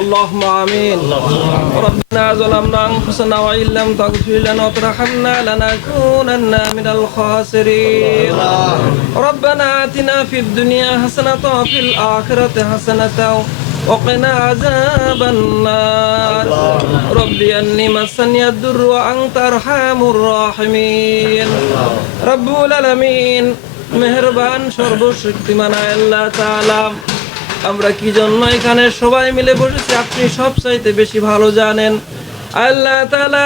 اللهم آمين ربنا ظلمنا أنفسنا وإن لم تغفر لنا وترحمنا لنكونن من الخاسرين ربنا آتنا في الدنيا حسنة وفي الآخرة حسنة وقنا عذاب النار ربي أني مسني الضر وأنت أرحم الراحمين رب العالمين মেহরবান সর্বশক্তিমান আল্লাহ তাআলা আমরা কি জন্য এখানে সবাই মিলে বসেছি? আপনি সব চাইতে বেশি ভালো জানেন। আল্লাহ তাআলা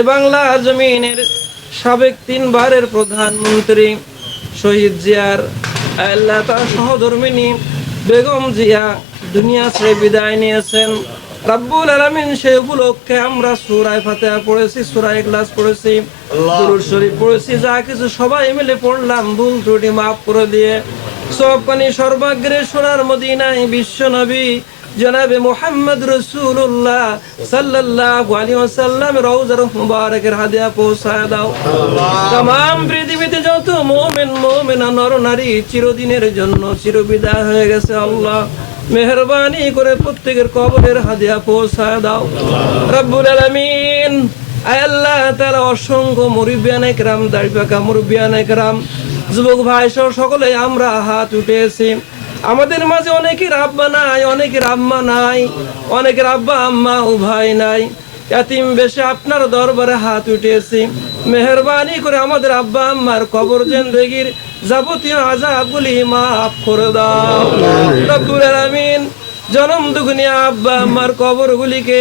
এ বাংলা জমিনের সাবেক তিনবারের প্রধানমন্ত্রী শহীদ জিয়ার আল্লাহ তার সহধর্মিনী বেগম জিয়া দুনিয়া ছেড়ে বিদায় নিয়েছেন। রাব্বুল আলমিন সেই উপলক্ষে আমরা সূরায়ে ফাতিহা পড়েছি সূরায়ে ইখলাস পড়েছি শরীফ পড়েছি যা কিছু সবাই মিলে পড়লাম ভুল ত্রুটি মাফ করে দিয়ে। সব পানি সর্বাগ্রে সোনার মদিনায় বিশ্ব নবী জনাবে মোহাম্মদ রসুল্লাহ সাল্লাল্লাহু আলাইহি ওয়াসাল্লাম রওজার মুবারকের হাদিয়া পৌঁছায় দাও तमाम পৃথিবীতে যত মুমিন মুমিনা নর নারী চিরদিনের জন্য চিরবিদায় হয়ে গেছে আল্লাহ মেহরবানি করে প্রত্যেকের কবরের হাদিয়া পৌঁছায় দাও রব্বুল আলামিন আয় আল্লাহ তাআলা অসংখ্য মুরব্বিয়ান একরাম দাড়িপাকা মুরব্বিয়ান একরাম যুবক ভাই সহ সকলে আমরা হাত উঠেছি। আমাদের মাঝে অনেকের আব্বা নাই অনেকের আম্মা নাই অনেকের আব্বা আম্মা উভয় নাই। এতিম বেশে আপনার দরবারে হাত উঠিয়েছি মেহরবানি করে আমাদের আব্বা আম্মার কবর জিন্দগির যাবতীয় আজাবগুলি মাফ করে দাও। রব্বুল জনম দুগুনি আব্বা আম্মার কবরগুলিকে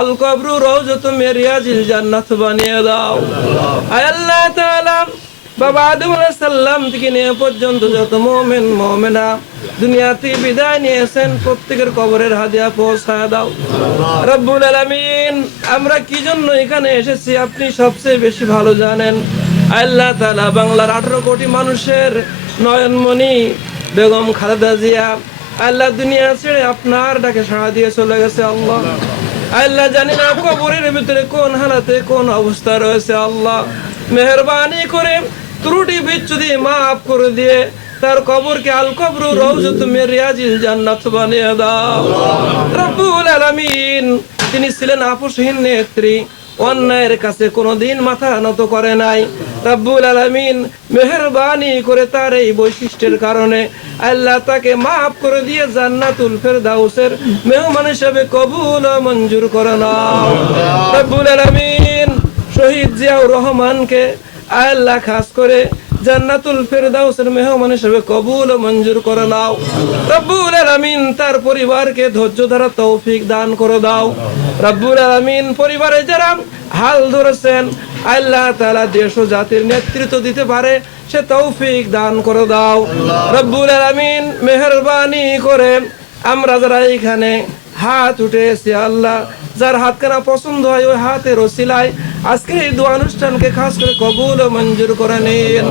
আল কবরু রওজাতু মিরিয়াজিল জান্নাত বানিয়ে দাও। আয় আল্লাহ তাআলা বাবা আদম আলাইহিস সালাম থেকে নিয়ে পর্যন্ত যত মুমিন, মুমিনা দুনিয়াতে বিদায় নিয়েছেন, প্রত্যেকের কবরের হাদিয়া পৌঁছায় দাও। রব্বুল আলামিন, আমরা কি জন্য এখানে এসেছি আপনি সবচেয়ে বেশি ভালো জানেন। আল্লাহ তালা বাংলার আঠারো কোটি মানুষের নয়নমণি বেগম খালেদা জিয়া, আল্লাহ দুনিয়া ছেড়ে আপনার ডাকে সাড়া দিয়ে চলে গেছে আল্লাহ। আল্লাহ জানি না কবরের ভিতরে কোন হালাতে কোন অবস্থা রয়েছে আল্লাহ। মেহরবানি করে ত্রুটি বিচ্ছুদি মাফ করে দিয়ে তার কবরকে আল কবরু মিরিয়াজিল জান্নাত বানিয়ে দাও। রব্বুল আলামিন, তিনি ছিলেন আপোষহীন নেত্রী, অন্যায়ের কাছে কোনোদিন মাথা নত করে নাই। রব্বুল আলামিন মেহরবানি করে তার এই বৈশিষ্ট্যের কারণে আল্লাহ তাকে মাফ করে দিয়ে জান্নাতুল ফেরদাউসের মেহমান হিসেবে কবুল ও মঞ্জুর করে নাও। রব্বুল আলামিন, শহীদ জিয়াউর রহমানকে আল্লাহ খাস করে জান্নাতুল ফেরদাউসের মেহমান হিসেবে কবুল ও মঞ্জুর করে নাও। রব্বুল আলামিন তার পরিবারকে ধৈর্য ধরা তৌফিক দান করে দাও। রব্বুল আলামিন পরিবারে যারা হাল ধরেছেন, আল্লাহ তাআলা দেশ ও জাতির নেতৃত্ব দিতে পারে, সে তৌফিক দান করে দাও। রব্বুল আলামিন মেহেরবানি করে আমরা যারা এখানে হাত উঠেছি, আল্লাহ, যার হাত কানা পছন্দ হয়, ওই হাতের ওসিলায় আজকে এই দোয়া অনুষ্ঠানকে খাস করে কবুল ও মঞ্জুর করে নিন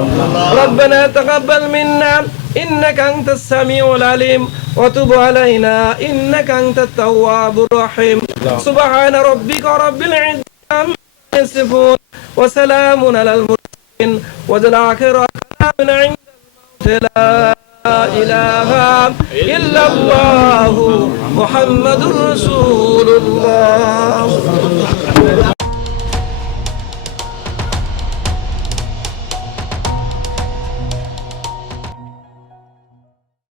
রব্বানা তাকাব্বাল মিন্না إنك أنت السميع العليم وتب علينا إنك أنت التواب الرحيم سبحان ربك رب العزة عما يصفون وسلام على المرسلين وجل آخر كلامنا عند الموت لا إله إلا الله محمد رسول الله